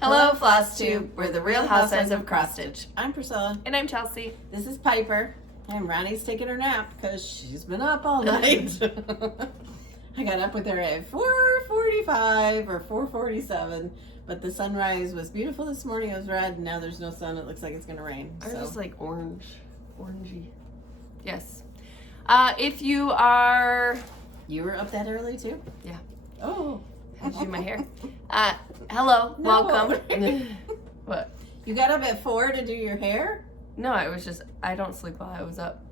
Hello, Flosstube. We're the Real Housewives of Cross-Stitch. I'm Priscilla. And I'm Chelsea. This is Piper. And Ronnie's taking her nap because she's been up all night. I got up with her at 4:45 or 4:47, but the sunrise was beautiful this morning. It was red, and now there's no sun. It looks like it's going to rain. Ours is like orangey. Yes. If you are... You were up that early too? Yeah. Oh. Had to do my hair. Hello. No. Welcome. What? You got up at 4 to do your hair? No, it was just, I don't sleep while I was up.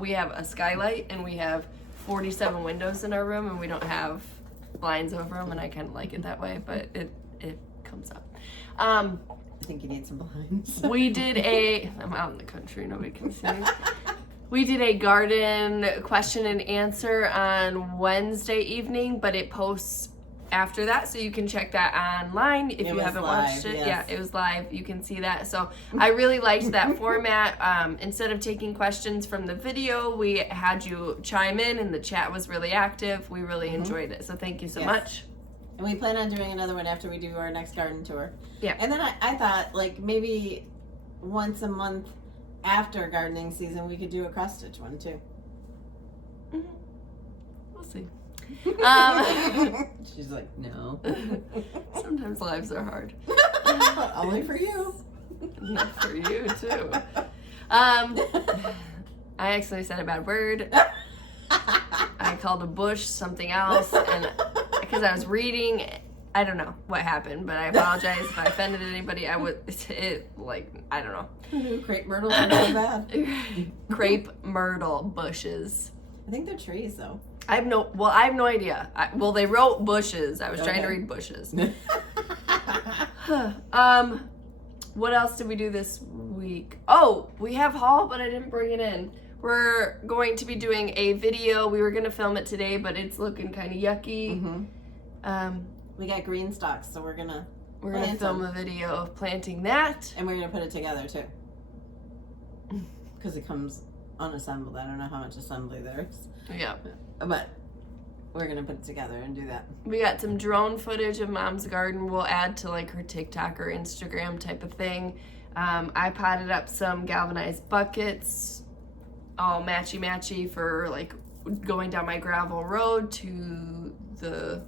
We have a skylight and we have 47 windows in our room and we don't have blinds over them, and I kind of like it that way, but it comes up. I think you need some blinds. We did I'm out in the country, nobody can see me. We did a garden question and answer on Wednesday evening, but it posts after that, so you can check that online if you haven't watched it. Yes. Yeah, it was live. You can see that. So I really liked that format. Instead of taking questions from the video, we had you chime in, and the chat was really active. We really enjoyed it. So thank you so much. And we plan on doing another one after we do our next garden tour. Yeah. And then I thought, like, maybe once a month after gardening season, we could do a cross-stitch one too. Mm-hmm. We'll see. She's like, no. Sometimes lives are hard. Only for you. Not for you too. I accidentally said a bad word. I called a bush something else, and because I was reading, I don't know what happened, but I apologize if I offended anybody. I don't know. Crepe myrtles are so bad. Crepe myrtle bushes. I think they're trees though. I have no idea. They wrote bushes. I was trying to read bushes. What else did we do this week? Oh, we have haul, but I didn't bring it in. We're going to be doing a video. We were going to film it today, but it's looking kind of yucky. Mm-hmm. We got green stalks, so we're gonna film a video of planting that, and we're gonna put it together too, because it comes unassembled. I don't know how much assembly there is. Yeah. But we're gonna put it together and do that. We got some drone footage of Mom's garden. We'll add to like her TikTok or Instagram type of thing. I potted up some galvanized buckets, all matchy for like going down my gravel road to the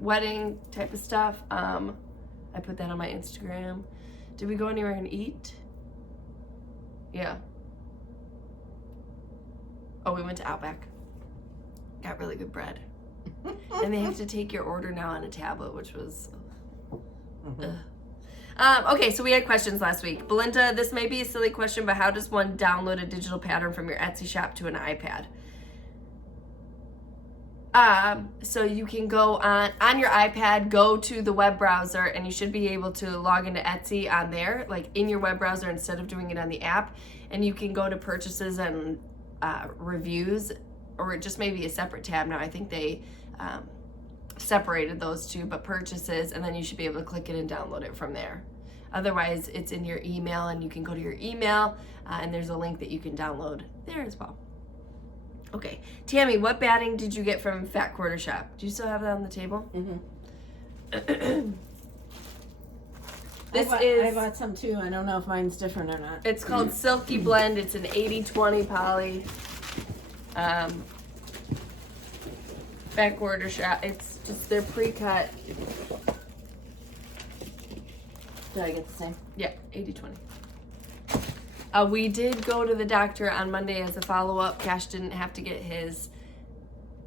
wedding type of stuff. I put that on my Instagram. Did we go anywhere and eat? Yeah. Oh, we went to Outback. Got really good bread. And they have to take your order now on a tablet, which was... Okay, so we had questions last week. Belinda, this may be a silly question, but how does one download a digital pattern from your Etsy shop to an iPad? So you can go on your iPad, go to the web browser, and you should be able to log into Etsy on there, like in your web browser instead of doing it on the app. And you can go to purchases and reviews, or just maybe a separate tab now. I think they separated those two, but purchases, and then you should be able to click it and download it from there. Otherwise, it's in your email, and you can go to your email, and there's a link that you can download there as well. Okay, Tammy, what batting did you get from Fat Quarter Shop? Do you still have that on the table? Mm-hmm. I bought some too. I don't know if mine's different or not. It's called Silky Blend. It's an 80-20 poly. Fat Quarter Shop. It's just, they're pre-cut. Did I get the same? Yeah, 80-20. We did go to the doctor on Monday as a follow-up. Cash didn't have to get his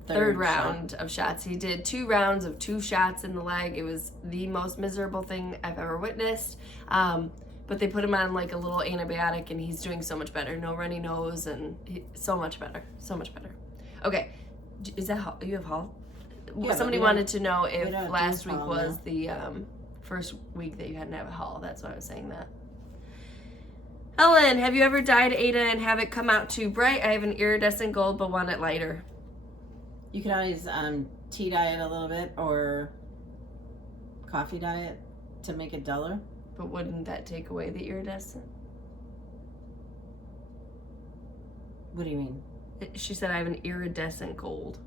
third round of shots. He did 2 rounds of 2 shots in the leg. It was the most miserable thing I've ever witnessed. But they put him on like a little antibiotic, and he's doing so much better. No runny nose, and so much better. So much better. Okay, is that you have haul? Yeah, somebody wanted to know if last week haul was now. the first week that you hadn't have a haul. That's why I was saying that. Ellen, have you ever dyed Ada and have it come out too bright? I have an iridescent gold but want it lighter. You can always tea dye it a little bit or coffee dye it to make it duller. But wouldn't that take away the iridescent? What do you mean? She said I have an iridescent gold.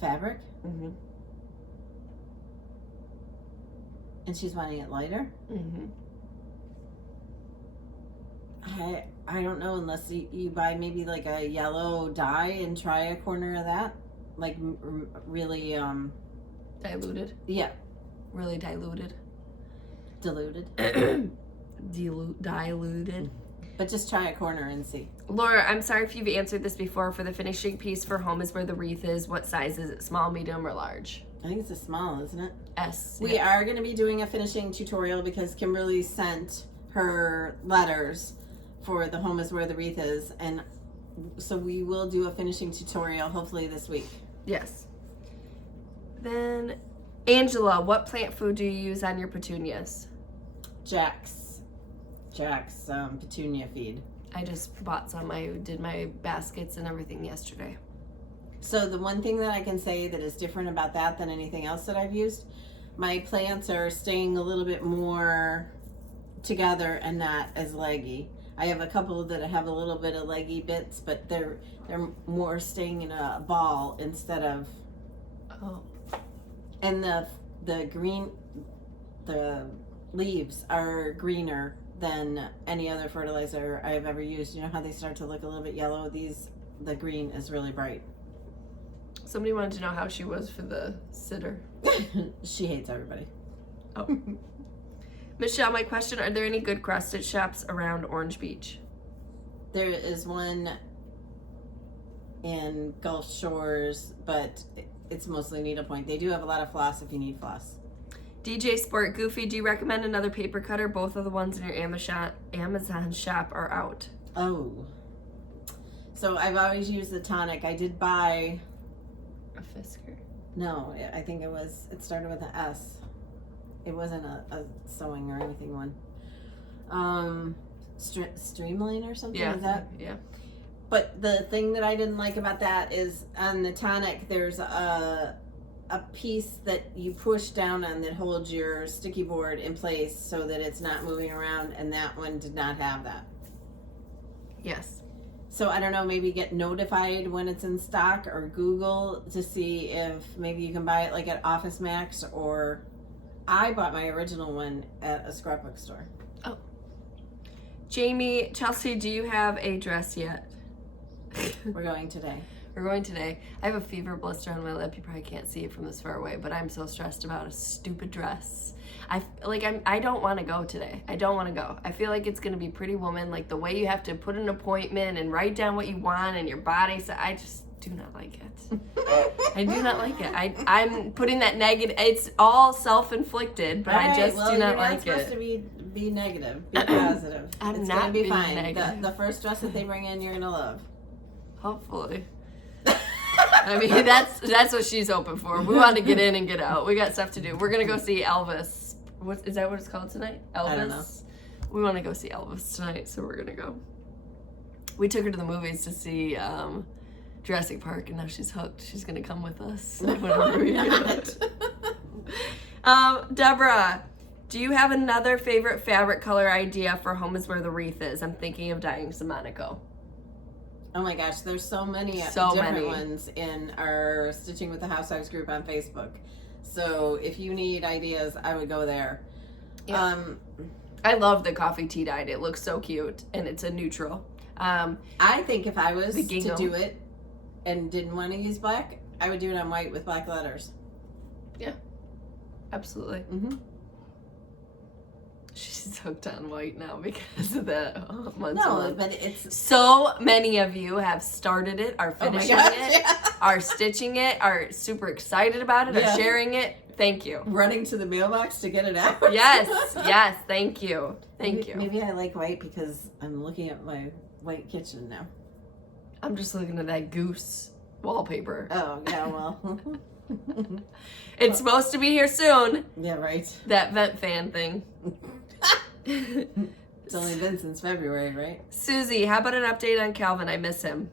Fabric? Mm-hmm. And she's wanting it lighter? Mm-hmm. I don't know, unless you buy maybe like a yellow dye and try a corner of that. Like really, Diluted. yeah. Really diluted. Diluted. Diluted. But just try a corner and see. Laura, I'm sorry if you've answered this before. For the finishing piece for Home is Where the Wreath Is, what size is it? Small, medium, or large? I think it's a small, isn't it? S. We are going to be doing a finishing tutorial because Kimberly sent her letters for the Home is Where the Wreath Is, and so we will do a finishing tutorial hopefully this week. Yes. Then, Angela, what plant food do you use on your petunias? Jack's petunia feed. I just bought some. I did my baskets and everything yesterday. So the one thing that I can say that is different about that than anything else that I've used, my plants are staying a little bit more together and not as leggy. I have a couple that have a little bit of leggy bits, but they're more staying in a ball instead of. Oh. And the leaves are greener than any other fertilizer I've ever used. You know how they start to look a little bit yellow? The green is really bright. Somebody wanted to know how she was for the sitter. She hates everybody. Oh. Michelle, my question, are there any good cross-stitch shops around Orange Beach? There is one in Gulf Shores, but it's mostly needlepoint. They do have a lot of floss if you need floss. DJ Sport Goofy, do you recommend another paper cutter? Both of the ones in your Amazon shop are out. Oh. So I've always used the tonic. I did buy... A Fisker? No, I think it started with an S. It wasn't a sewing or anything one. Streamline or something? Yeah. Is that? Yeah. But the thing that I didn't like about that is on the tonic, there's a piece that you push down on that holds your sticky board in place so that it's not moving around, and that one did not have that. Yes. So I don't know, maybe get notified when it's in stock or Google to see if maybe you can buy it like at Office Max, or I bought my original one at a scrapbook store. Oh. Jamie, Chelsea, do you have a dress yet? We're going today. We're going today. I have a fever blister on my lip. You probably can't see it from this far away, but I'm so stressed about a stupid dress. I don't want to go today. I don't want to go. I feel like it's going to be Pretty Woman, like the way you have to put an appointment and write down what you want and your body. So I just do not like it. I do not like it. I'm putting that negative. It's all self-inflicted, but I just do not like it. You're not supposed to be negative. Be positive. It's not going to be fine. Negative. The first dress that they bring in, you're going to love. Hopefully. I mean, that's what she's hoping for. We want to get in and get out. We got stuff to do. We're going to go see Elvis. Is that what it's called tonight? Elvis? I don't know. We want to go see Elvis tonight, so we're going to go. We took her to the movies to see Jurassic Park, and now she's hooked. She's going to come with us. Whenever we Deborah, do you have another favorite fabric color idea for Home is Where the Wreath Is? I'm thinking of dyeing some Monaco. Oh my gosh, there's so many different ones in our Stitching with the Housewives group on Facebook. So if you need ideas, I would go there. Yeah. I love the coffee tea dyed. It looks so cute, and it's a neutral. I think if I was to gingham. do it and didn't want to use black, I would do it on white with black letters. Yeah, absolutely. Mm-hmm. She's hooked on white now because of that. No, but it's... So many of you have started it, are finishing it, are stitching it, are super excited about it, are sharing it. Thank you. Running to the mailbox to get it out. Yes, thank you. Thank you. Maybe I like white because I'm looking at my white kitchen now. I'm just looking at that goose wallpaper. Oh, yeah, well. It's supposed to be here soon. Yeah, right. That vent fan thing. It's only been since February, right? Susie, how about an update on Calvin? I miss him.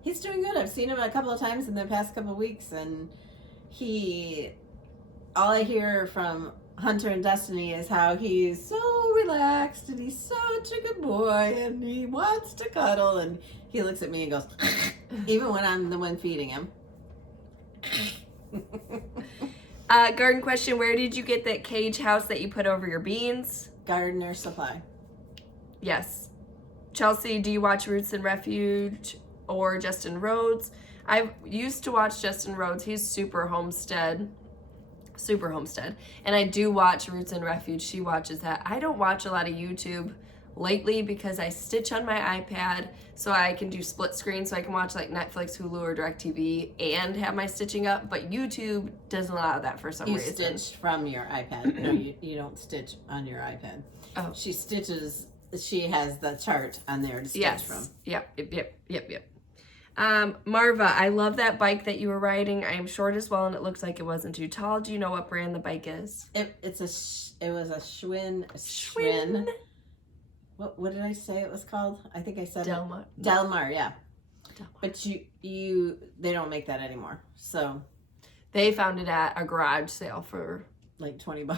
He's doing good. I've seen him a couple of times in the past couple of weeks, and all I hear from Hunter and Destiny is how he's so relaxed and he's such a good boy and he wants to cuddle, and he looks at me and goes, even when I'm the one feeding him. Garden question, where did you get that cage house that you put over your beans? Gardener Supply. Yes. Chelsea, do you watch Roots and Refuge or Justin Rhodes? I used to watch Justin Rhodes. He's super homestead. And I do watch Roots and Refuge. She watches that. I don't watch a lot of YouTube lately because I stitch on my iPad, so I can do split screen, so I can watch like Netflix, Hulu, or DirecTV and have my stitching up. But YouTube doesn't allow that for some reason. You stitch from your iPad. No, you don't stitch on your iPad. Oh. She stitches. She has the chart on there to stitch from. Yep. Marva, I love that bike that you were riding. I am short as well, and it looks like it wasn't too tall. Do you know what brand the bike is? It was a Schwinn. What did I say it was called? I think I said Delmar. Delmar, yeah. Delmar. But they don't make that anymore. So they found it at a garage sale for like $20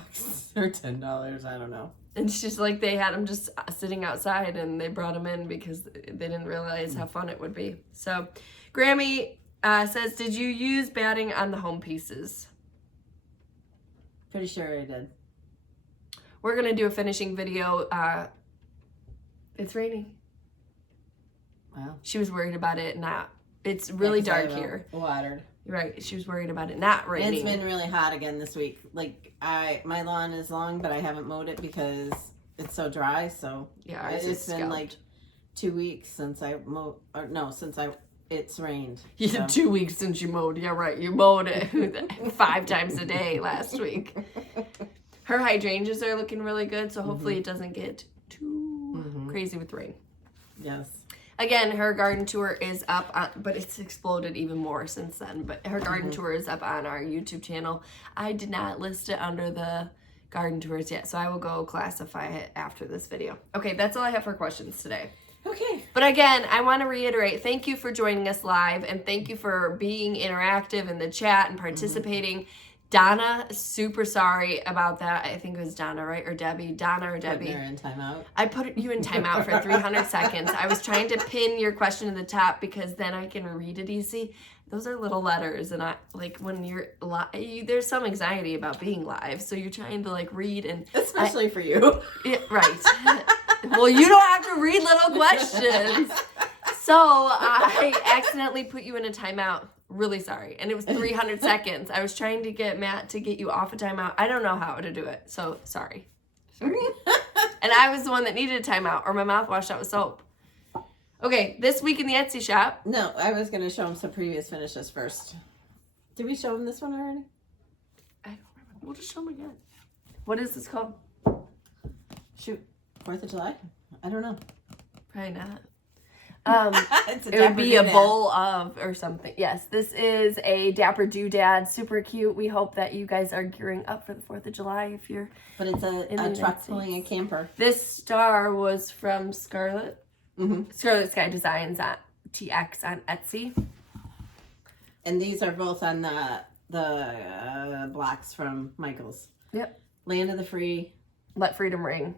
or $10. I don't know. And it's just like they had them just sitting outside, and they brought them in because they didn't realize how fun it would be. So Grammy says, did you use batting on the home pieces? Pretty sure I did. We're going to do a finishing video. It's raining. Wow. She was worried about it not. It's really dark here. Watered. Right. She was worried about it not raining. And it's been really hot again this week. Like my lawn is long, but I haven't mowed it because it's so dry. So yeah, it's been like 2 weeks since I mowed. Or no, it's rained. Yeah, so. 2 weeks since you mowed. Yeah, right. You mowed it 5 times a day last week. Her hydrangeas are looking really good, so hopefully it doesn't get too crazy with rain. Yes. Again, her garden tour is up, but it's exploded even more since then. But her garden tour is up on our YouTube channel. I did not list it under the garden tours yet, so I will go classify it after this video. Okay, that's all I have for questions today. Okay. But again, I want to reiterate, thank you for joining us live, and thank you for being interactive in the chat and participating. Donna, super sorry about that. I think it was Donna, right? Or Debbie. Donna or Debbie. Putting her in timeout. I put you in timeout for 300 seconds. I was trying to pin your question to the top because then I can read it easy. Those are little letters, and I like when you're live, there's some anxiety about being live, so you're trying to like read and especially for you. Yeah, right. Well, you don't have to read little questions. So I accidentally put you in a timeout. Really sorry. And it was 300 seconds. I was trying to get Matt to get you off a timeout. I don't know how to do it. So sorry. And I was the one that needed a timeout, or my mouth washed out with soap. Okay, this week in the Etsy shop. No, I was going to show him some previous finishes first. Did we show him this one already? I don't remember. We'll just show him again. What is this called? Shoot. 4th of July? I don't know. Probably not. It would be a bowl of or something. Yes, this is a Dapper Doodad, super cute. We hope that you guys are gearing up for the 4th of July if you're. But it's a truck pulling a camper. This star was from Scarlet. Scarlet Sky Designs on TX on Etsy. And these are both on the blocks from Michael's. Yep. Land of the Free. Let Freedom Ring.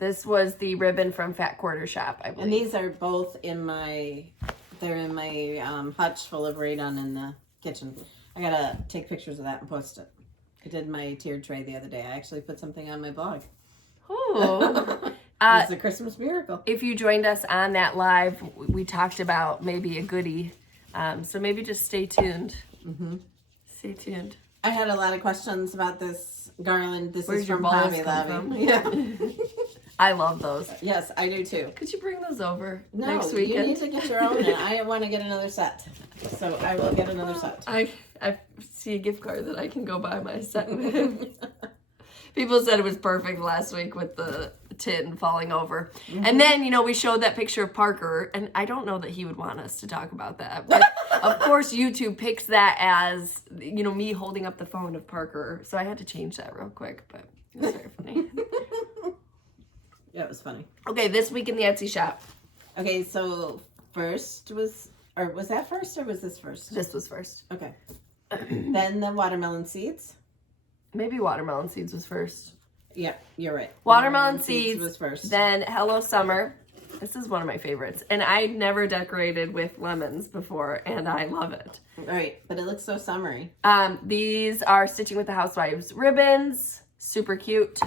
This was the ribbon from Fat Quarter Shop, I believe. And these are both they're in my hutch full of rayon in the kitchen. I gotta take pictures of that and post it. I did my tiered tray the other day. I actually put something on my blog. Oh. It's a Christmas miracle. If you joined us on that live, we talked about maybe a goodie. So maybe just stay tuned. Stay tuned. I had a lot of questions about this garland. This Where's is your from balls Hobby come Lobby. from? Yeah. I love those. Yes, I do too. Could you bring those over next weekend? You need to get your own, and I want to get another set. So I will get another set. I see a gift card that I can go buy my set with. People said it was perfect last week with the tin falling over. And then, we showed that picture of Parker, and I don't know that he would want us to talk about that. But of course, YouTube picks that as, me holding up the phone of Parker. So I had to change that real quick, but it was very funny. Yeah, it was funny. Okay, this week in the Etsy shop. Okay, so was that first or was this first? This was first. Okay. Then the watermelon seeds. Maybe watermelon seeds was first. Yeah, you're right. Watermelon seeds was first. Then Hello Summer. This is one of my favorites. And I never decorated with lemons before, and I love it. Right, but it looks so summery. These are Stitching with the Housewives ribbons. Super cute.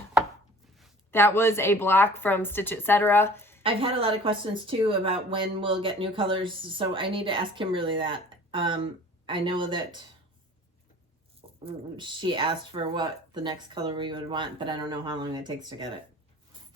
That was a block from Stitch Etc. I've had a lot of questions too about when we'll get new colors, so I need to ask Kimberly that. I know that she asked for what the next color we would want, but I don't know how long it takes to get it.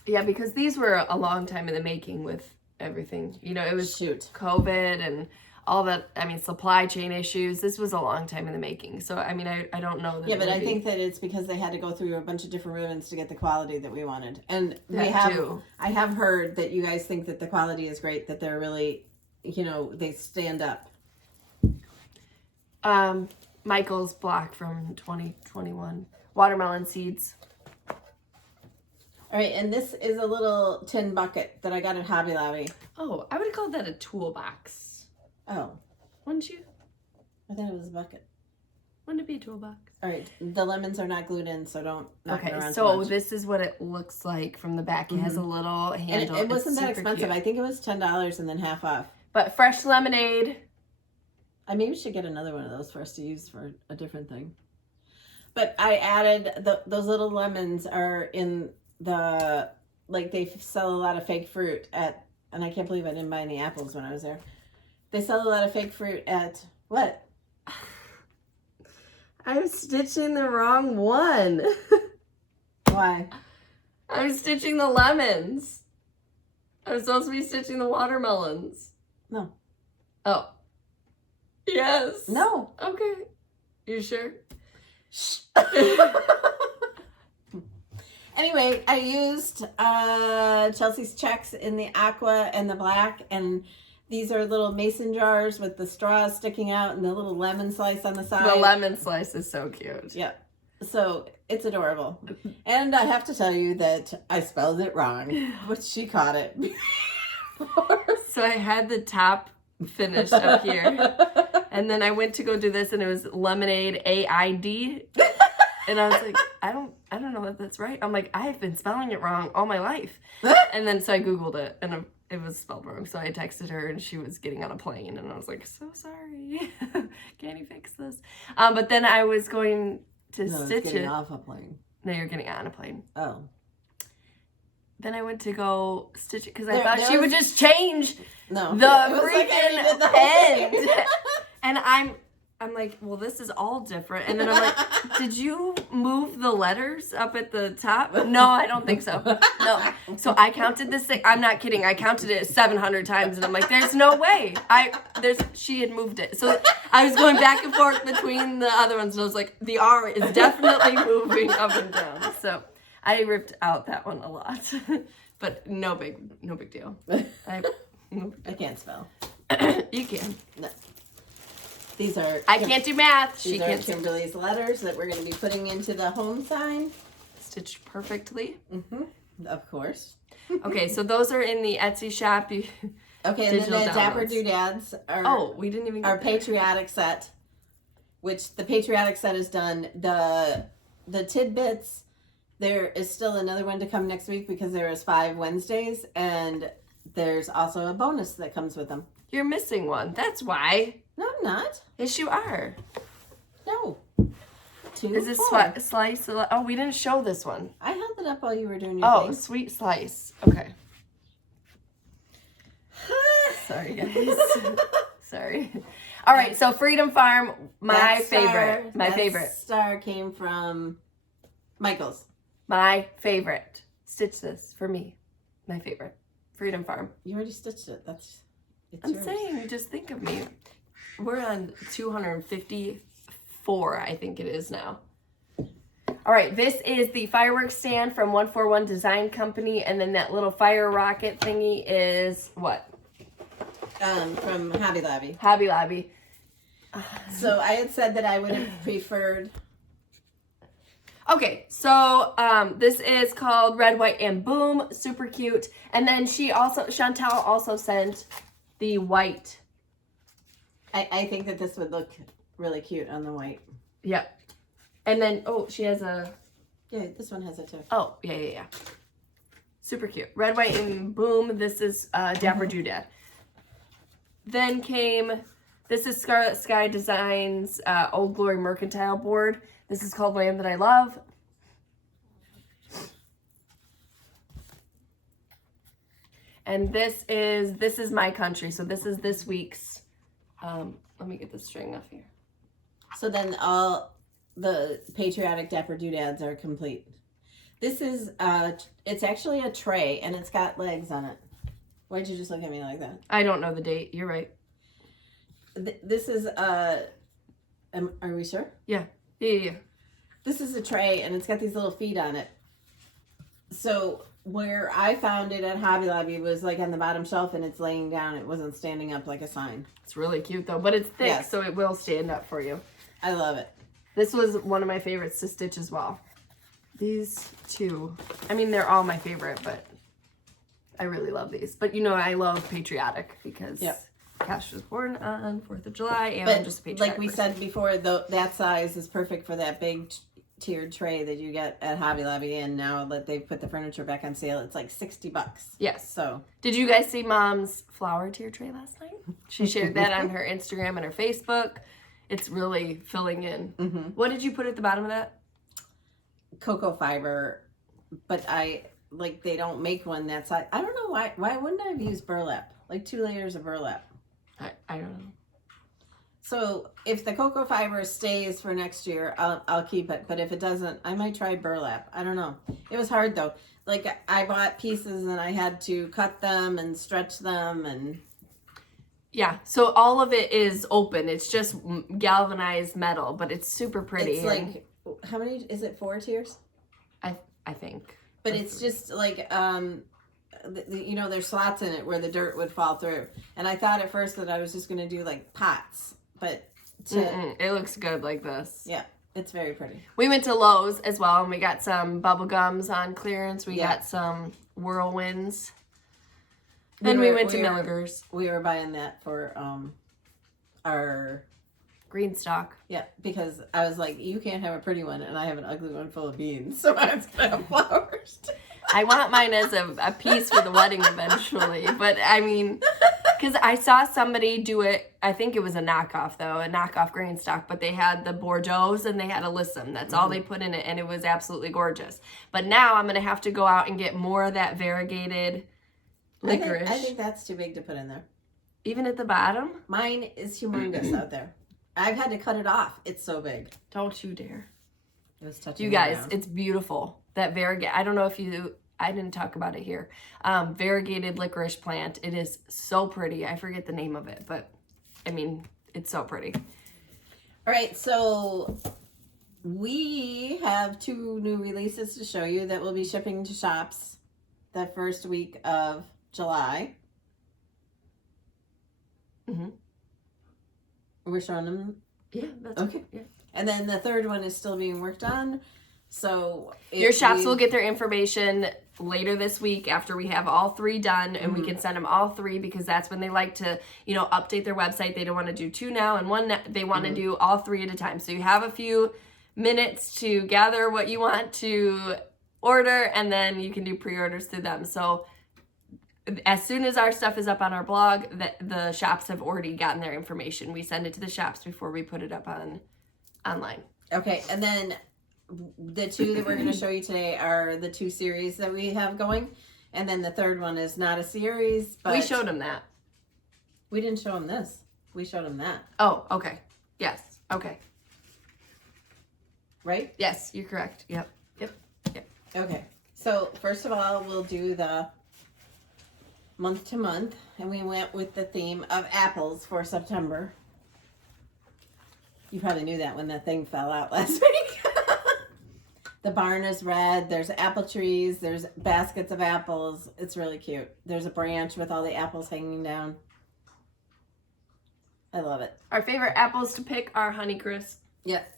Yeah, because these were a long time in the making with everything. You know, it was COVID and all that. I mean, supply chain issues. This was a long time in the making. So, I mean, I don't know. Yeah, but I think that it's because they had to go through a bunch of different ribbons to get the quality that we wanted. And I have heard that you guys think that the quality is great, that they're really, you know, they stand up. Michael's block from 2021. Watermelon seeds. All right, and this is a little tin bucket that I got at Hobby Lobby. Oh, I would have called that a toolbox. Oh. Wouldn't you? I thought it was a bucket. Wouldn't it be a toolbox? All right, the lemons are not glued in, so don't knock it around so too much. This is what it looks like from the back. It has a little handle. And it wasn't that expensive. Cute. I think it was $10 and then half off. But fresh lemonade. I maybe should get another one of those for us to use for a different thing. But I added, those little lemons are in the, like they sell a lot of fake fruit at, and I can't believe I didn't buy any apples when I was there. They sell a lot of fake fruit at, what? I'm stitching the wrong one. Why? I'm stitching the lemons. I'm supposed to be stitching the watermelons. No. Oh. Yes. No. Okay. You sure? Anyway, I used Chelsea's checks in the aqua and the black, and these are little mason jars with the straws sticking out and the little lemon slice on the side. The lemon slice is so cute. Yeah. So it's adorable. And I have to tell you that I spelled it wrong, but she caught it. So I had the top finished up here. And then I went to go do this, and it was lemonade AID. And I was like, I don't know if that's right. I'm like, I've been spelling it wrong all my life. And then so I Googled it, and it was spelled wrong. So I texted her, and she was getting on a plane, and I was like, so sorry. Can you fix this? But then I was going to stitch it. Off a plane. No, you're getting on a plane. Oh. Then I went to go stitch it because I thought she would just change the freaking like end. And I'm like, well, this is all different. And then I'm like, did you move the letters up at the top? No, I don't think so. No. So I counted this thing. I'm not kidding. I counted it 700 times, and I'm like, there's no way. She had moved it. So I was going back and forth between the other ones, and I was like, the R is definitely moving up and down. So I ripped out that one a lot, but no big deal. I can't spell. You can. No. These are. I can't do math. These are Kimberly's letters that we're going to be putting into the home sign. Stitched perfectly. Mm-hmm. Of course. Okay, so those are in the Etsy shop. Okay, and then the Dapper Doodads are. Oh, we didn't even. Our patriotic set, which the patriotic set is done. The tidbits. There is still another one to come next week because there is 5 Wednesdays, and there's also a bonus that comes with them. You're missing one. That's why. No, I'm not. Yes, you are. No. 2, Is this 4. slice? Oh, we didn't show this one. I held it up while you were doing your thing. Sweet slice. Okay. Sorry, guys. Sorry. All right, so Freedom Farm, my favorite. My favorite. Star came from Michael's. My favorite. Stitch this for me. My favorite. Freedom Farm. You already stitched it. I'm saying, just think of me. We're on 254, I think it is now. All right, this is the fireworks stand from 141 Design Company, and then that little fire rocket thingy is what? From Hobby Lobby. Hobby Lobby. So I had said that I would have preferred. Okay, so this is called Red, White, and Boom. Super cute. And then Chantal also sent the white. I think that this would look really cute on the white. Yep. And then, she has a... Yeah, this one has it too. Oh, yeah. Super cute. Red, white, and boom. This is Dapper Doodad. Then came, this is Scarlet Sky Designs Old Glory Mercantile board. This is called Land That I Love. And this is My Country. So this is this week's, let me get the string off here. So then all the patriotic Dapper Doodads are complete. This is, it's actually a tray and it's got legs on it. Why'd you just look at me like that? I don't know the date. You're right. This is, are we sure? Yeah. Yeah. This is a tray and it's got these little feet on it. So where I found it at Hobby Lobby was like on the bottom shelf and it's laying down. It wasn't standing up like a sign. It's really cute though, but it's thick, Yes. so it will stand up for you. I love it. This was one of my favorites to stitch as well. These two, I mean, they're all my favorite, but I really love these. But you know, I love patriotic because Cash was born on 4th of July and I'm just a patriotic like we person. said before, that size is perfect for that big tiered tray that you get at Hobby Lobby, and now that they've put the furniture back on sale, it's like $60. Yes. So did you guys see Mom's flower tier tray last night? She shared that on her Instagram and her Facebook. It's really filling in. What did you put at the bottom of that? Cocoa fiber, but they don't make one that size. I don't know why wouldn't I have used burlap? Like 2 layers of burlap. I don't know. So if the cocoa fiber stays for next year, I'll keep it. But if it doesn't, I might try burlap. I don't know. It was hard though. Like I bought pieces and I had to cut them and stretch them and. Yeah. So all of it is open. It's just galvanized metal, but it's super pretty. It's like, how many, is it 4 tiers? I think. But it's just like, you know, there's slots in it where the dirt would fall through. And I thought at first that I was just going to do like pots. But it looks good like this. Yeah, it's very pretty. We went to Lowe's as well, and we got some bubble gums on clearance. We got some whirlwinds. Then we went to Milliger's. We were buying that for our green stock. Yeah, because I was like, you can't have a pretty one, and I have an ugly one full of beans, so I was gonna have flowers. I want mine as a piece for the wedding eventually, but I mean, because I saw somebody do it, I think it was a knockoff green stock, but they had the Bordeaux's and they had alyssum. That's all they put in it, and it was absolutely gorgeous. But now I'm going to have to go out and get more of that variegated licorice. I think that's too big to put in there. Even at the bottom? Mine is humongous out there. I've had to cut it off. It's so big. Don't you dare. It was touching you guys, around. It's beautiful. That variegated, I don't know if I didn't talk about it here. Variegated licorice plant. It is so pretty. I forget the name of it, but I mean, it's so pretty. All right, so we have 2 new releases to show you that will be shipping to shops the first week of July. We're showing them? Yeah, that's okay. Yeah. And then the third one is still being worked on. So your shops will get their information later this week after we have all 3 done, and we can send them all 3 because that's when they like to, you know, update their website. They don't want to do 2 now and 1 they want to do all 3 at a time. So you have a few minutes to gather what you want to order, and then you can do pre-orders through them. So as soon as our stuff is up on our blog, the shops have already gotten their information. We send it to the shops before we put it up online. Okay, and then the 2 that we're going to show you today are the 2 series that we have going. And then the third one is not a series, but... We showed them that. We didn't show them this. We showed them that. Oh, okay. Yes. Okay. Right? Yes, you're correct. Yep. Okay. So, first of all, we'll do the month to month. And we went with the theme of apples for September. You probably knew that when that thing fell out last week. The barn is red. There's apple trees. There's baskets of apples. It's really cute. There's a branch with all the apples hanging down. I love it. Our favorite apples to pick are Honeycrisp. Yep.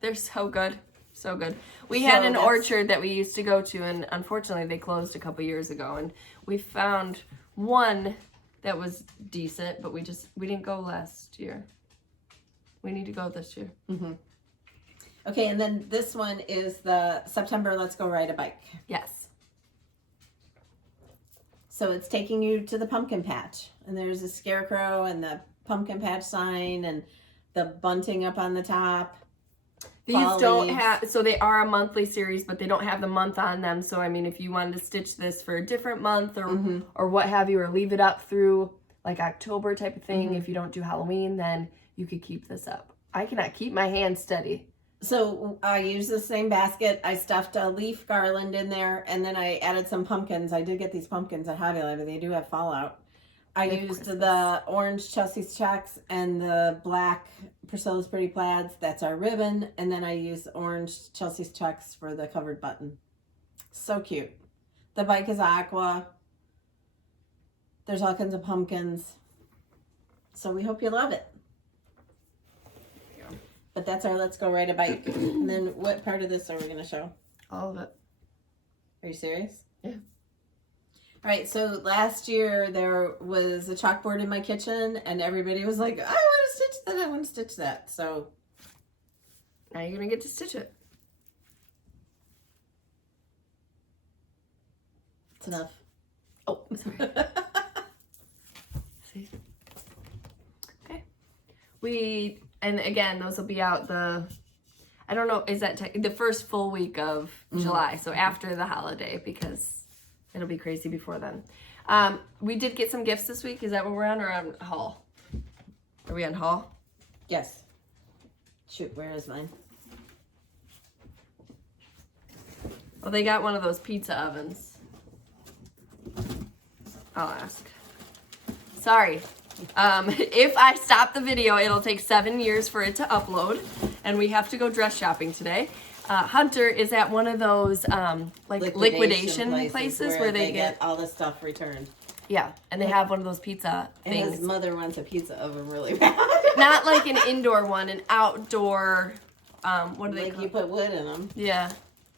They're so good. So good. We had an orchard that we used to go to, and unfortunately they closed a couple years ago, and we found one that was decent, but we didn't go last year. We need to go this year. Okay, and then this one is the September Let's Go Ride a Bike. Yes. So it's taking you to the pumpkin patch. And there's a scarecrow and the pumpkin patch sign and the bunting up on the top. These don't have, so they are a monthly series, but they don't have the month on them. So, I mean, if you wanted to stitch this for a different month or what have you, or leave it up through like October type of thing, if you don't do Halloween, then you could keep this up. I cannot keep my hand steady. So I used the same basket. I stuffed a leaf garland in there, and then I added some pumpkins. I did get these pumpkins at Hobby Lobby. They do have fallout. I used the orange Chelsea's checks and the black Priscilla's Pretty Plaids. That's our ribbon. And then I used orange Chelsea's checks for the covered button. So cute. The bike is aqua. There's all kinds of pumpkins. So we hope you love it. But that's our Let's Go Ride a Bike. And then what part of this are we going to show? All of it. Are you serious? Yeah. All right, so last year there was a chalkboard in my kitchen, and everybody was like, I want to stitch that, I want to stitch that. So now you're going to get to stitch it. It's enough. Oh, I'm sorry. See? Okay. And again, those will be out I don't know, is that the first full week of July, so after the holiday, because it'll be crazy before then. We did get some gifts this week. Is that what we're on, or on haul? Are we on haul? Yes. Shoot, where is mine? Well, they got one of those pizza ovens. I'll ask. Sorry. If I stop the video, it'll take 7 years for it to upload, and we have to go dress shopping today. Hunter is at one of those like liquidation places where they get all the stuff returned. Yeah, and they have one of those pizza things. And his mother wants a pizza oven really bad. Not like an indoor one, an outdoor. What do they call? You put wood in them. Yeah,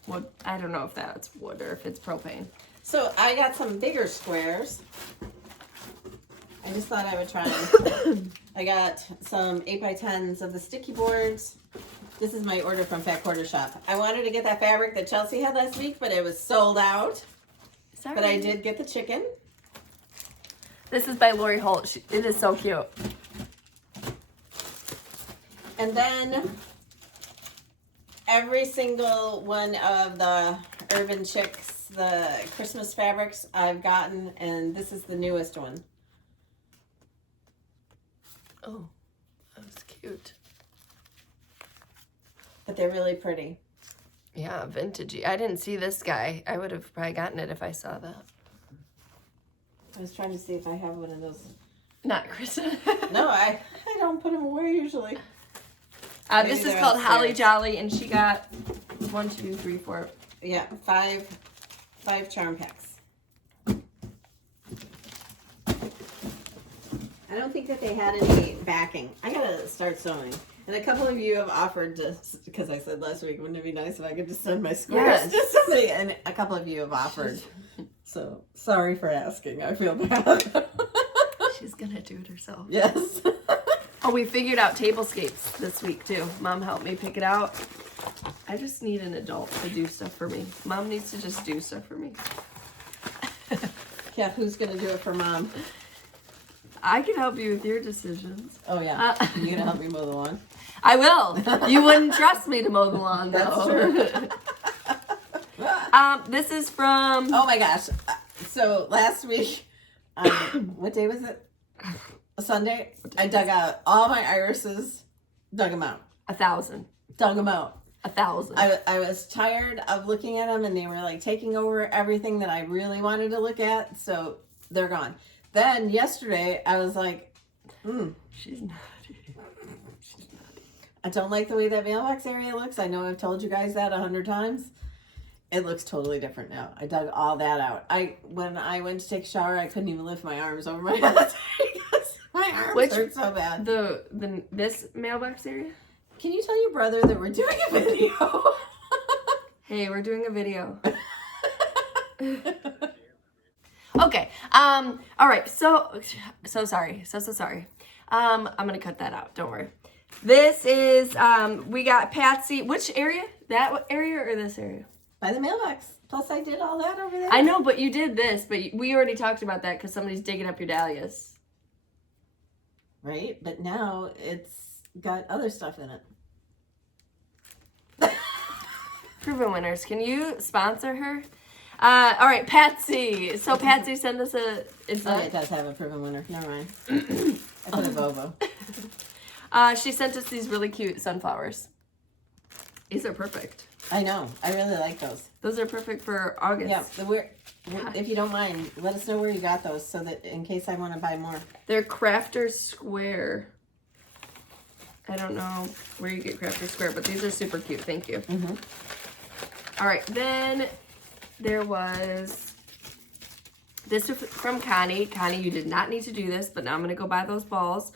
wood. I don't know if that's wood or if it's propane. So I got some bigger squares. I just thought I would try them. I got some 8x10s of the sticky boards. This is my order from Fat Quarter Shop. I wanted to get that fabric that Chelsea had last week, but it was sold out. Sorry. But I did get the chicken. This is by Lori Holt. It is so cute. And then every single one of the Urban Chicks, the Christmas fabrics I've gotten, and this is the newest one. Oh, that was cute. But they're really pretty. Yeah, vintagey. I didn't see this guy. I would have probably gotten it if I saw that. I was trying to see if I have one of those. Not Kristen. No, I don't put them away usually. This is called Holly Jolly, and she got 1, 2, 3, 4. Yeah, five charm packs. I don't think that they had any backing. I gotta start sewing. And a couple of you have offered to, because I said last week, wouldn't it be nice if I could just send my squares to somebody? And a couple of you have offered. So sorry for asking. I feel bad. She's gonna do it herself. Yes. Oh, we figured out tablescapes this week too. Mom helped me pick it out. I just need an adult to do stuff for me. Mom needs to just do stuff for me. Yeah, who's gonna do it for Mom? I can help you with your decisions. Oh yeah, you gonna help me mow the lawn? I will. You wouldn't trust me to mow the lawn, though. That's true. This is from. Oh my gosh! So last week, what day was it? A Sunday. I dug out all my irises. Dug them out. 1,000. Dug them out. 1,000. I was tired of looking at them, and they were like taking over everything that I really wanted to look at. So they're gone. Then yesterday, I was like, She's naughty. I don't like the way that mailbox area looks. I know I've told you guys that 100 times. It looks totally different now. I dug all that out. When I went to take a shower, I couldn't even lift my arms over my head because my arms hurt so bad. This mailbox area? Can you tell your brother that we're doing a video? Hey, we're doing a video. Okay. All right. So sorry. So sorry. I'm gonna cut that out. Don't worry. This is we got Patsy. Which area? That area or this area? By the mailbox. Plus, I did all that over there. I know, but you did this, but we already talked about that because somebody's digging up your dahlias. Right? But now it's got other stuff in it. Proven winners. Can you sponsor her? All right, Patsy. So Patsy sent us a... It does have a proven winner. Never mind. I put a Bobo. She sent us these really cute sunflowers. These are perfect. I know. I really like those. Those are perfect for August. Yeah. If you don't mind, let us know where you got those so that in case I want to buy more. They're Crafter Square. I don't know where you get Crafter Square, but these are super cute. Thank you. Mm-hmm. All right, then there was this from Connie. Connie, you did not need to do this, but now I'm going to go buy those balls.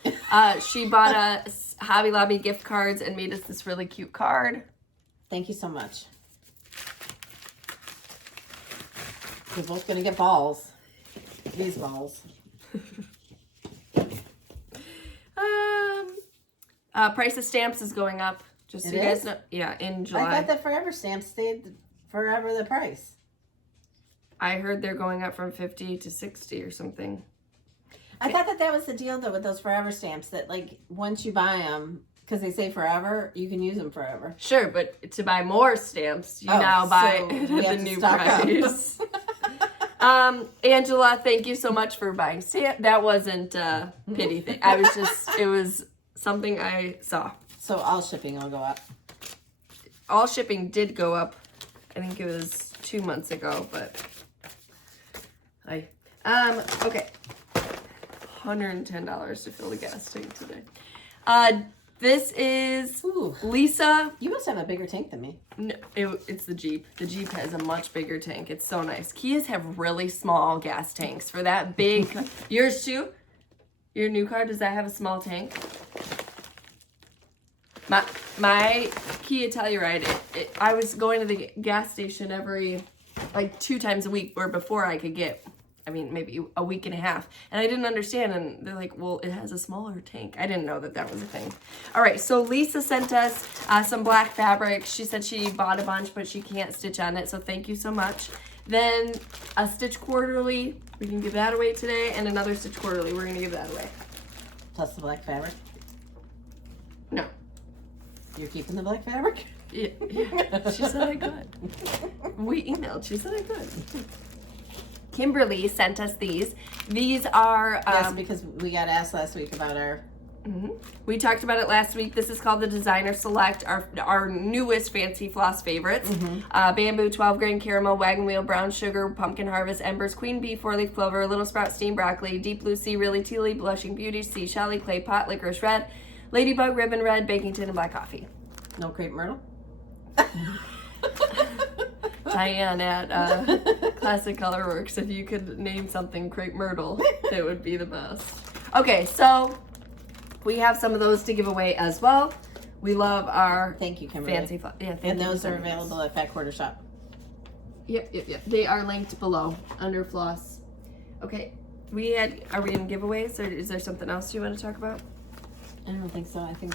She bought us Hobby Lobby gift cards and made us this really cute card. Thank you so much. We're both going to get balls. These balls. Price of stamps is going up. Just so you guys know. Yeah, in July. I thought that Forever stamps stayed forever the price. I heard they're going up from 50 to 60 or something. I thought that was the deal, though, with those Forever stamps. That, like, once you buy them, because they say forever, you can use them forever. Sure, but to buy more stamps, you now buy it at the new price. Angela, thank you so much for buying stamps. That wasn't a pity thing. It was something I saw. So all shipping will go up. All shipping did go up. I think it was 2 months ago, but okay. $110 to fill the gas tank today. This is Lisa. You must have a bigger tank than me. No, it's the Jeep. The Jeep has a much bigger tank. It's so nice. Kias have really small gas tanks for that big. Yours too? Your new car, does that have a small tank? My Kia Telluride, I was going to the gas station every, 2 times a week, or before I could get, maybe a week and a half. And I didn't understand, and they're like, well, it has a smaller tank. I didn't know that was a thing. All right, so Lisa sent us some black fabric. She said she bought a bunch, but she can't stitch on it, so thank you so much. Then a Stitch Quarterly, we can give that away today, and another Stitch Quarterly, we're gonna give that away. Plus the black fabric? No. You're keeping the black fabric? Yeah. She said I could. We emailed, she said I could. Kimberly sent us these. These are... yes, because we got asked last week about our... We talked about it last week. This is called the Designer Select, our newest fancy floss favorites. Bamboo, 12 grain caramel, wagon wheel, brown sugar, pumpkin harvest, embers, queen bee, 4-leaf clover, little sprout, steamed broccoli, deep blue sea, really tealy, blushing beauty, sea shelly, clay pot, licorice red, ladybug, ribbon red, baking tin, and black coffee. No crepe myrtle? Diane at Classic Colorworks, if you could name something crepe myrtle, it would be the best. Okay, so we have some of those to give away as well. We love our thank you, Kimberly. Fancy yeah, and those are available at Fat Quarter Shop. Yep. They are linked below under Floss. Okay, are we in giveaways, or is there something else you want to talk about? I don't think so. I think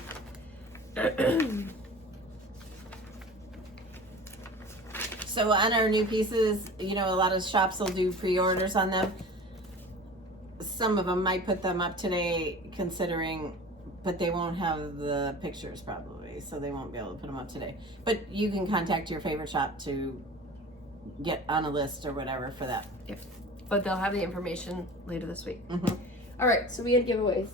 so. On our new pieces, a lot of shops will do pre-orders on them. Some of them might put them up today, but they won't have the pictures probably, so they won't be able to put them up today. But you can contact your favorite shop to get on a list or whatever for that. Yep. But they'll have the information later this week. All right, so we had giveaways.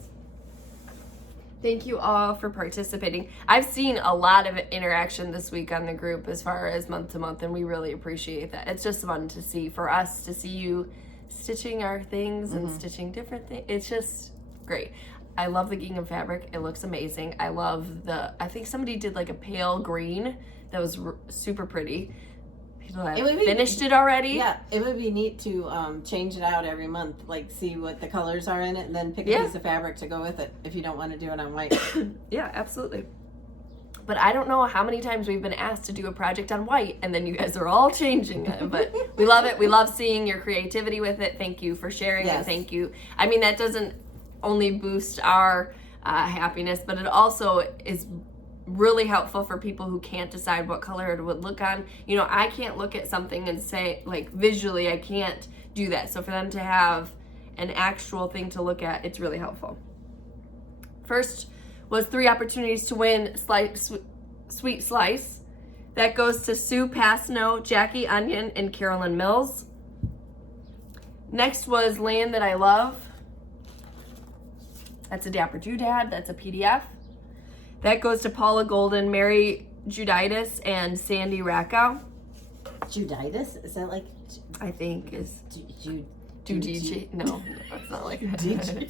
Thank you all for participating. I've seen a lot of interaction this week on the group as far as month to month, and we really appreciate that. It's just fun to see, for us to see you stitching our things and stitching different things. It's just great. I love the gingham fabric. It looks amazing. I think somebody did like a pale green that was super pretty. People have finished it already. Yeah, it would be neat to change it out every month, like see what the colors are in it, and then pick a piece of fabric to go with it if you don't want to do it on white. Yeah, absolutely. But I don't know how many times we've been asked to do a project on white, and then you guys are all changing it. But we love it. We love seeing your creativity with it. Thank you for sharing it. Thank you. That doesn't only boost our happiness, but it also is really helpful for people who can't decide what color it would look on. You know, I can't look at something and say, like, visually, I can't do that. So for them to have an actual thing to look at, it's really helpful. First was 3 opportunities to win Sweet Slice. That goes to Sue Passano, Jackie Onion, and Carolyn Mills. Next was Land That I Love. That's a Dapper Doodad. That's a PDF. That goes to Paula Golden, Mary Juditis, and Sandy Rackow. Juditis? Is that like... I think is... Judici? No, it's not like that.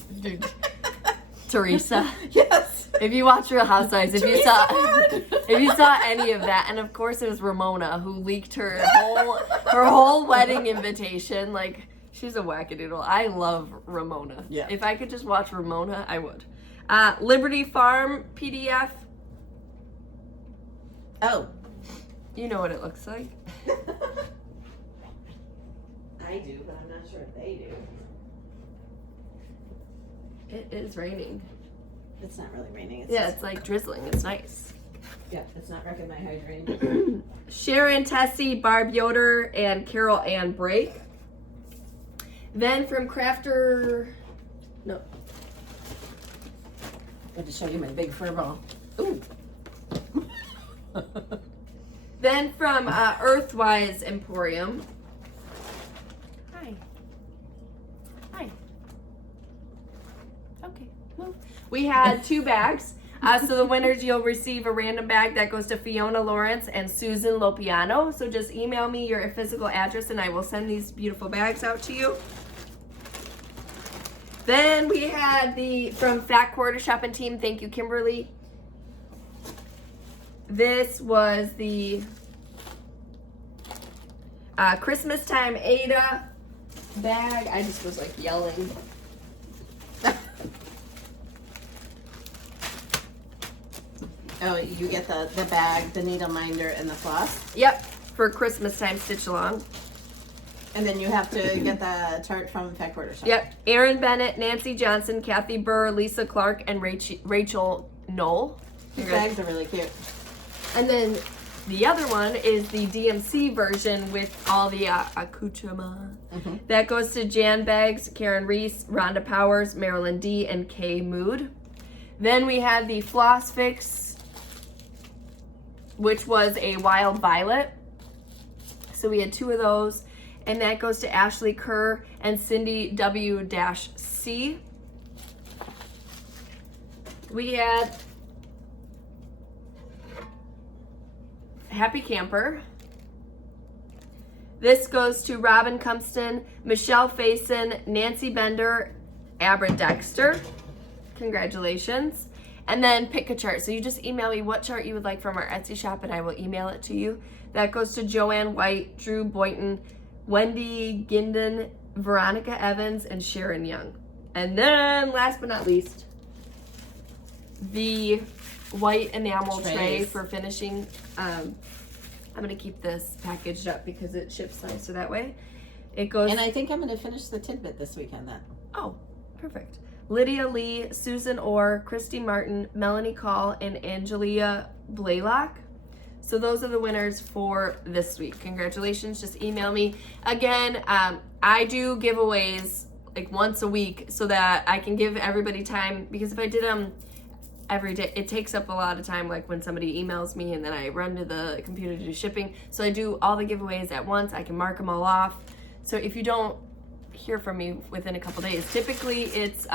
Teresa. Yes. If you watch Real Housewives, if you saw any of that, and of course it was Ramona who leaked her whole wedding invitation. Like, she's a wackadoodle. I love Ramona. Yeah. If I could just watch Ramona, I would. Liberty Farm PDF. Oh. You know what it looks like. I do, but I'm not sure if they do. It is raining. It's not really raining. It's like drizzling. It's nice. Yeah, it's not wrecking my hydrant. Sharon Tessie, Barb Yoder, and Carol Ann Brake. Then from Crafter... No. I had to show you my big fur ball. Ooh. Then from Earthwise Emporium. Hi. Okay. Well, we had 2 bags. So the winners, you'll receive a random bag that goes to Fiona Lawrence and Susan Lopiano. So just email me your physical address and I will send these beautiful bags out to you. Then we had from Fat Quarter Shop and Team, thank you, Kimberly. This was the Christmas Time Ada bag. I just was like yelling. Oh, you get the bag, the needle minder, and the floss? Yep, for Christmas Time Stitch Along. And then you have to get the chart from Fat Quarter Shop. Yep, Erin Bennett, Nancy Johnson, Kathy Burr, Lisa Clark, and Rachel Knoll. These bags are really cute. And then the other one is the DMC version with all the accoutrements. Mm-hmm. That goes to Jan Beggs, Karen Reese, Rhonda Powers, Marilyn D, and Kay Mood. Then we had the Floss Fix, which was a Wild Violet. So we had 2 of those. And that goes to Ashley Kerr and Cindy W-C. We had Happy Camper. This goes to Robin Cumston, Michelle Faison, Nancy Bender, Abra Dexter. Congratulations. And then pick a chart. So you just email me what chart you would like from our Etsy shop and I will email it to you. That goes to Joanne White, Drew Boynton, Wendy Ginden, Veronica Evans, and Sharon Young. And then last but not least, the white enamel tray for finishing. I'm going to keep this packaged up because it ships nicer that way. It goes. And I think I'm going to finish the tidbit this weekend then. Oh, perfect. Lydia Lee, Susan Orr, Christy Martin, Melanie Call, and Angelia Blaylock. So those are the winners for this week. Congratulations. Just email me. Again, I do giveaways like once a week so that I can give everybody time, because if I did them every day, it takes up a lot of time, like when somebody emails me and then I run to the computer to do shipping. So I do all the giveaways at once. I can mark them all off. So if you don't hear from me within a couple days, typically it's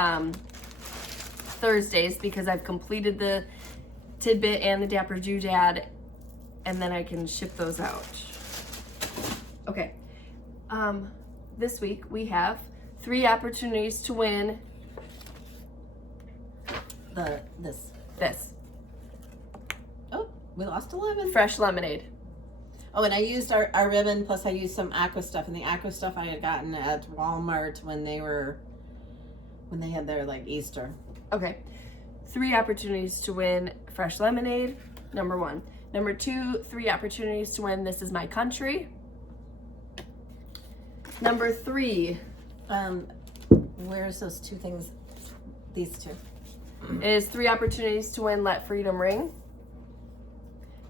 Thursdays, because I've completed the tidbit and the Dapper Doodad, and then I can ship those out. Okay. This week we have 3 opportunities to win this. Oh, we lost 11. Fresh lemonade. Oh, and I used our ribbon, plus I used some aqua stuff, and the aqua stuff I had gotten at Walmart when they had their like Easter. Okay. 3 opportunities to win fresh lemonade. Number 1. Number 2, 3 opportunities to win This Is My Country. Number 3. Where's those 2 things? These 2. Is 3 opportunities to win Let Freedom Ring.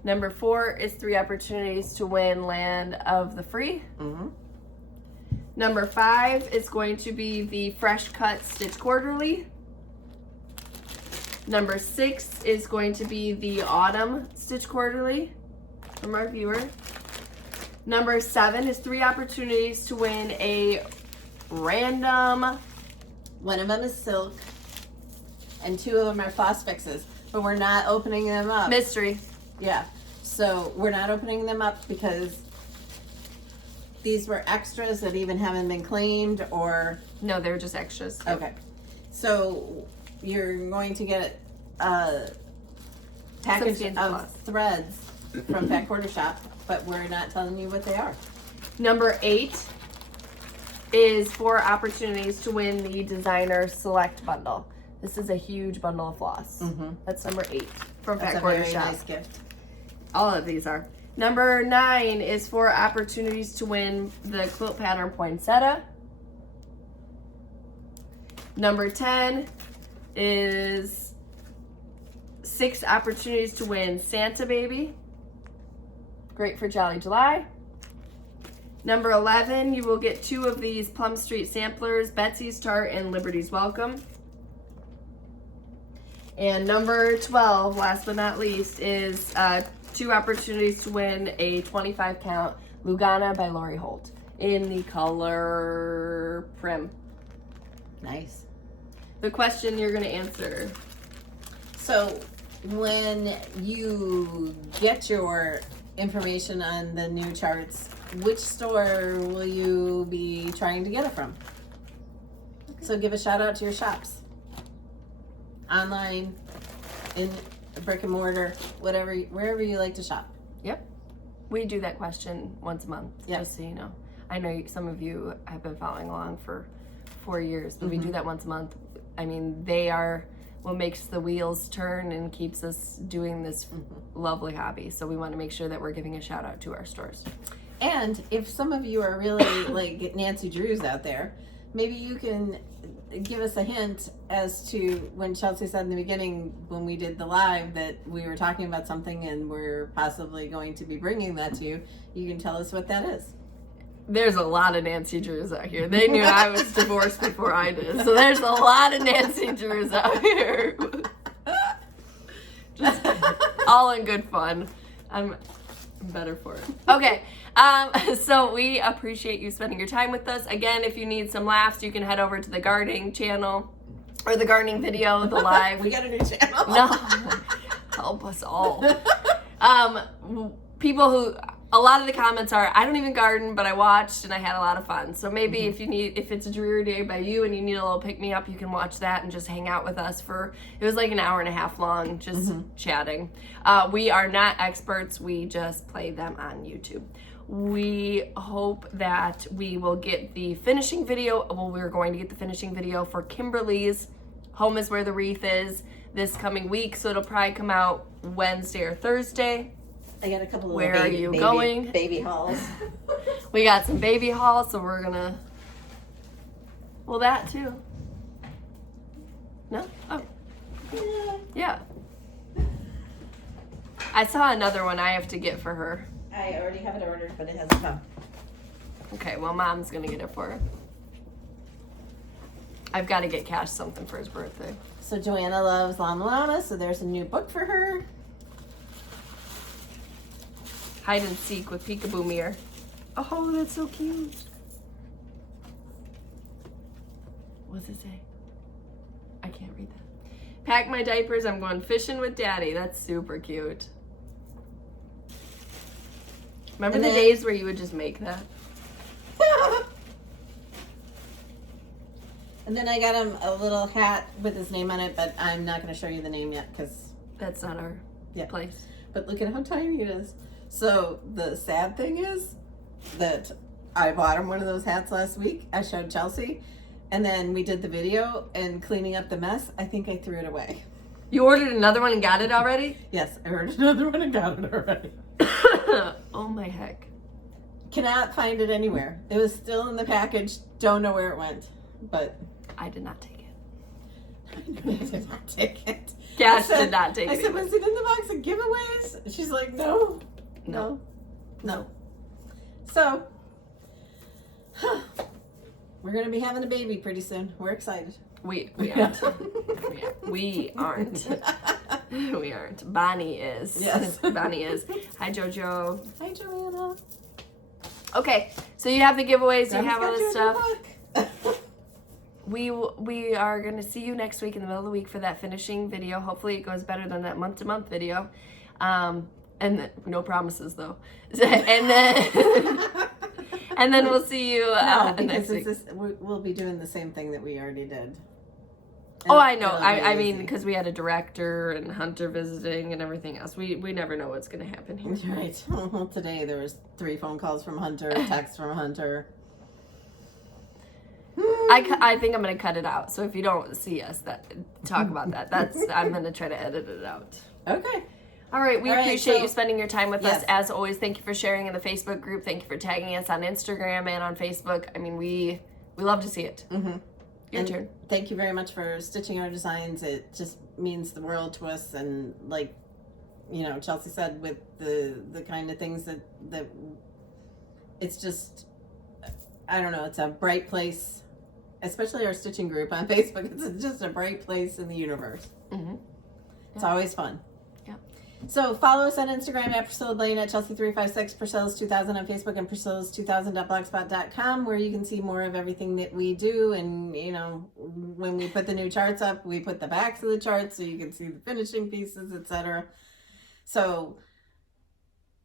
Number 4 is 3 opportunities to win Land of the Free. Mm-hmm. Number 5 is going to be the Fresh Cut Stitch Quarterly. Number 6 is going to be the Autumn Stitch Quarterly from our viewer. Number 7 is 3 opportunities to win a random. One of them is silk, and 2 of them are floss fixes, but we're not opening them up. Mystery. Yeah, so we're not opening them up because these were extras that even haven't been claimed, or... No, they were just extras. Okay. So you're going to get a package of threads from Fat Quarter Shop, but we're not telling you what they are. Number 8 is 4 opportunities to win the Designer Select Bundle. This is a huge bundle of floss. Mm-hmm. That's number 8 from That's Fat Quarter a very Shop. nice gift. All of these are. Number 9 is 4 opportunities to win the quilt pattern poinsettia. Number 10 is 6 opportunities to win Santa Baby. Great for Jolly July. Number 11, you will get 2 of these Plum Street samplers, Betsy's Tart and Liberty's Welcome. And number 12, last but not least, is 2 opportunities to win a 25 count Lugana by Lori Holt in the color Prim. Nice. The question you're going to answer. So when you get your information on the new charts, which store will you be trying to get it from? So give a shout out to your shops. Online, in brick and mortar, whatever, wherever you like to shop. Yep. We do that question once a month, Yep. just so you know. I know some of you have been following along for 4 years, but we do that once a month. I mean, they are what makes the wheels turn and keeps us doing this lovely hobby. So we want to make sure that we're giving a shout out to our stores. And if some of you are really like Nancy Drews out there, maybe you can give us a hint as to when Chelsea said in the beginning when we did the live that we were talking about something and we're possibly going to be bringing that to you. You can tell us what that is. There's a lot of Nancy Drews out here. They knew I was divorced before I did. So there's a lot of Nancy Drews out here. Just all in good fun. I'm better for it. Okay. So we appreciate you spending your time with us. Again, if you need some laughs, you can head over to the gardening channel or the gardening video, the live. We got a new channel. No. Help us all. People who, a lot of the comments are, I don't even garden, but I watched and I had a lot of fun. So maybe if it's a dreary day by you and you need a little pick-me-up, you can watch that and just hang out with us for, it was like an hour and a half long, just chatting. We are not experts. We just play them on YouTube. We hope that we will get the finishing video. Well, we're going to get the finishing video for Kimberly's Home is Where the Wreath Is this coming week. So it'll probably come out Wednesday or Thursday. I got a couple of Where are you going? Baby hauls. We got some baby hauls, so we're gonna. Well, that too. No? Oh. Yeah. I saw another one I have to get for her. I already have it ordered, but it hasn't come. Okay, well, Mom's gonna get it for her. I've got to get Cash something for his birthday. So Joanna loves Llama Llama, so there's a new book for her. Hide and Seek with Peekaboo Mirror. Oh, that's so cute. What's it say? I can't read that. Pack my diapers, I'm going fishing with Daddy. That's super cute. Remember the days where you would just make that? And then I got him a little hat with his name on it, but I'm not going to show you the name yet because that's not our place. But look at how tiny it is. So the sad thing is that I bought him one of those hats last week. I showed Chelsea, and then we did the video and cleaning up the mess. I think I threw it away. You ordered another one and got it already? Yes, I ordered another one and got it already. Oh my heck. Cannot find it anywhere. It was still in the package. Don't know where it went, but I did not take it. I did not take it. Cash did not take it. I said, was it in the box of giveaways? And she's like, no. So, we're going to be having a baby pretty soon. We're excited. We aren't. We aren't. We aren't. Bonnie is. Yes. Bonnie is. Hi, JoJo. Hi, Joanna. Okay, so you have the giveaways. You have all this stuff. Book. We are going to see you next week in the middle of the week for that finishing video. Hopefully it goes better than that month-to-month video. No promises, though. And then we'll see you next week. We'll be doing the same thing that we already did. Oh, I know. I mean, because we had a director and Hunter visiting and everything else. We never know what's going to happen here. Right. Well, today there was 3 phone calls from Hunter, a text from Hunter. I think I'm going to cut it out. So if you don't see us talk about that, I'm going to try to edit it out. Okay. All right. We appreciate you spending your time with us. Yes. As always, thank you for sharing in the Facebook group. Thank you for tagging us on Instagram and on Facebook. I mean, we love to see it. Mm-hmm. Your turn. Thank you very much for stitching our designs. It just means the world to us. And like, Chelsea said, with the kind of things that it's just, I don't know, it's a bright place, especially our stitching group on Facebook. It's just a bright place in the universe. Mm-hmm. It's always fun. Yeah. So follow us on Instagram at Priscilla Blaine, at Chelsea356, Priscilla's 2000 on Facebook, and Priscilla's2000.blogspot.com, where you can see more of everything that we do. And, when we put the new charts up, we put the backs of the charts so you can see the finishing pieces, etc. So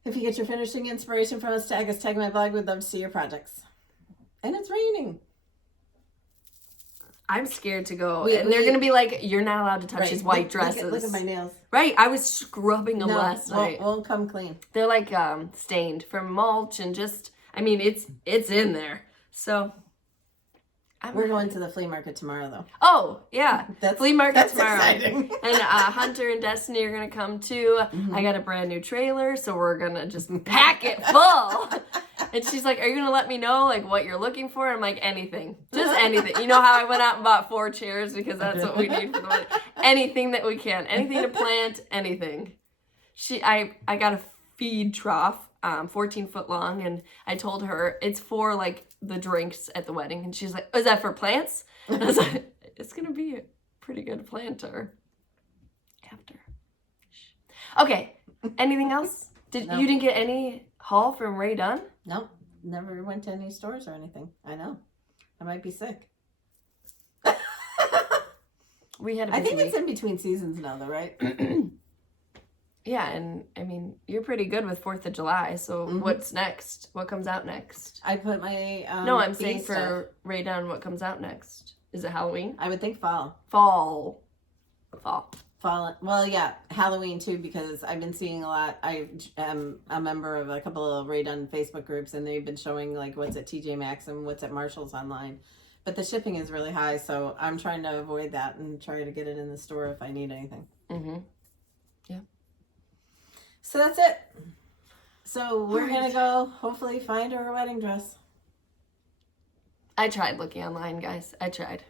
if you get your finishing inspiration from us, tag my blog. We'd love to see your projects. And it's raining. I'm scared to go. And they're going to be like, you're not allowed to touch his white dresses. Look at my nails. Right. I was scrubbing them last night. Won't come clean. They're like stained from mulch and just, I mean, it's in there. So. We're going to the flea market tomorrow, though. Oh, yeah. Flea market tomorrow. Exciting. And Hunter and Destiny are going to come too. Mm-hmm. I got a brand new trailer, so we're going to just pack it full. And she's like, are you going to let me know like what you're looking for? And I'm like, anything. Just anything. You know how I went out and bought 4 chairs because that's what we need for the wedding. Anything that we can. Anything to plant, anything. I got a feed trough, 14 foot long, and I told her it's for like the drinks at the wedding. And she's like, oh, is that for plants? And I was like, it's going to be a pretty good planter after. Okay. Anything else? No. You didn't get any haul from Ray Dunn? Nope. Never went to any stores or anything. I know. I might be sick. We had a I busy think week. it's in between seasons now, though, right? Yeah, and I mean, you're pretty good with 4th of July, so what's next? What comes out next? I put my No, I'm saying for Ray Dunn, what comes out next? Is it Halloween? I would think fall. Fall. Well, yeah, Halloween too, because I've been seeing a lot. I am a member of a couple of Ray Dunn Facebook groups, and they've been showing like what's at TJ Maxx and what's at Marshall's online. But the shipping is really high, so I'm trying to avoid that and try to get it in the store if I need anything. Mm-hmm. Yeah. So that's it. So we're going to go hopefully find her a wedding dress. I tried looking online, guys. I tried.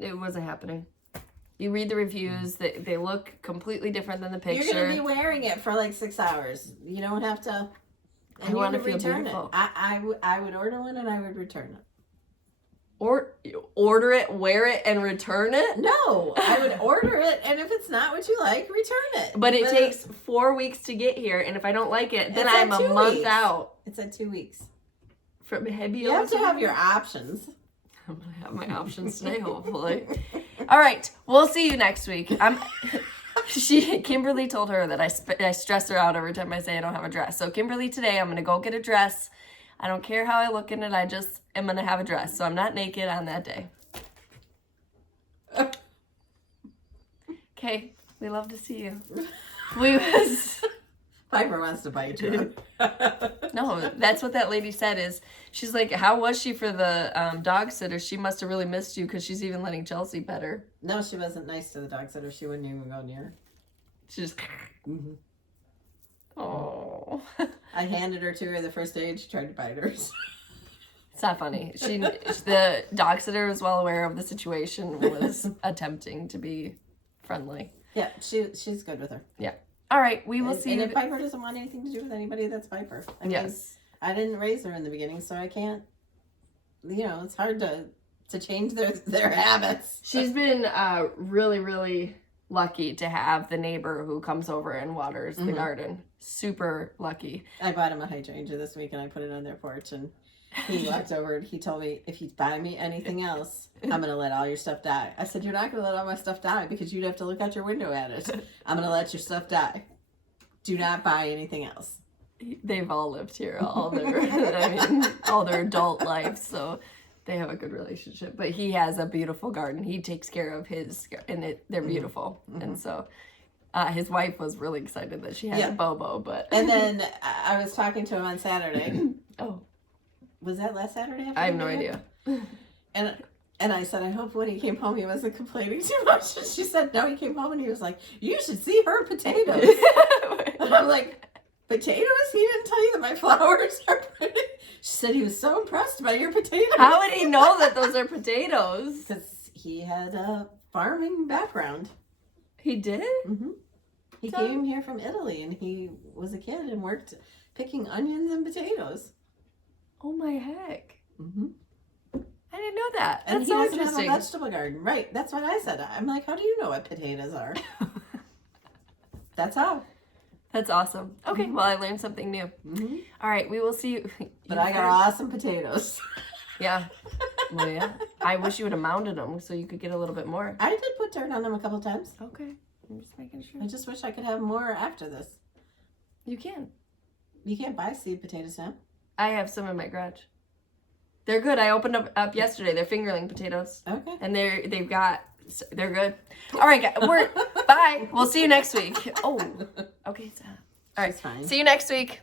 It wasn't happening. You read the reviews, they look completely different than the picture. You're going to be wearing it for like 6 hours. You don't have to. I want to feel beautiful. I would order one and I would return it. Or order it, wear it, and return it? No, I would order it, and if it's not what you like, return it. But it takes 4 weeks to get here, and if I don't like it, then I'm a month out. It's at 2 weeks. From Hebby. You have to have your options. I'm going to have my options today, hopefully. All right, we'll see you next week. Kimberly told her that I stress her out every time I say I don't have a dress. So Kimberly, today I'm going to go get a dress. I don't care how I look in it. I just am going to have a dress. So I'm not naked on that day. Okay. We love to see you. Piper wants to bite you. No, that's what that lady said is, she's like, how was she for the dog sitter? She must have really missed you because she's even letting Chelsea pet her. No, she wasn't nice to the dog sitter. She wouldn't even go near her. She just... Oh. I handed her to her the first day and she tried to bite her. It's not funny. The dog sitter was well aware of the situation, was attempting to be friendly. Yeah, she's good with her. Yeah. All right, we will see. And if Piper doesn't want anything to do with anybody, that's Piper. I mean, yes. I didn't raise her in the beginning, so I can't, it's hard to change their habits. She's been really, really lucky to have the neighbor who comes over and waters the garden. Super lucky. I bought him a hydrangea this week, and I put it on their porch, and he walked over and he told me, if you buy me anything else, I'm going to let all your stuff die. I said, you're not going to let all my stuff die because you'd have to look out your window at it. I'm going to let your stuff die. Do not buy anything else. They've all lived here all their, all their adult life, so they have a good relationship. But he has a beautiful garden. He takes care of his, and they're beautiful. And so his wife was really excited that she had a Bobo. But and then I was talking to him on Saturday. Oh. Was that last Saturday? I have no idea. And I said, I hope when he came home he wasn't complaining too much. And she said, no, he came home and he was like, you should see her potatoes. And I'm like, potatoes? He didn't tell you that my flowers are pretty. She said he was so impressed by your potatoes. How would he know that those are potatoes? Because he had a farming background. He did? Mm-hmm. He came here from Italy and he was a kid and worked picking onions and potatoes. Oh my heck. Mm-hmm. I didn't know that. And That's he so doesn't interesting. have a vegetable garden. Right. That's what I said. I'm like, how do you know what potatoes are? That's how. That's awesome. Okay, well, I learned something new. Mm-hmm. All right, we will see you. But I got awesome potatoes. Yeah. Well, yeah. I wish you would have mounded them so you could get a little bit more. I did put dirt on them a couple times. Okay. I'm just making sure. I just wish I could have more after this. You can. You can't buy seed potatoes now. I have some in my garage. They're good. I opened up yesterday. They're fingerling potatoes. Okay. And they're good. All right, guys. Bye. We'll see you next week. Oh. Okay. All right. Fine. See you next week.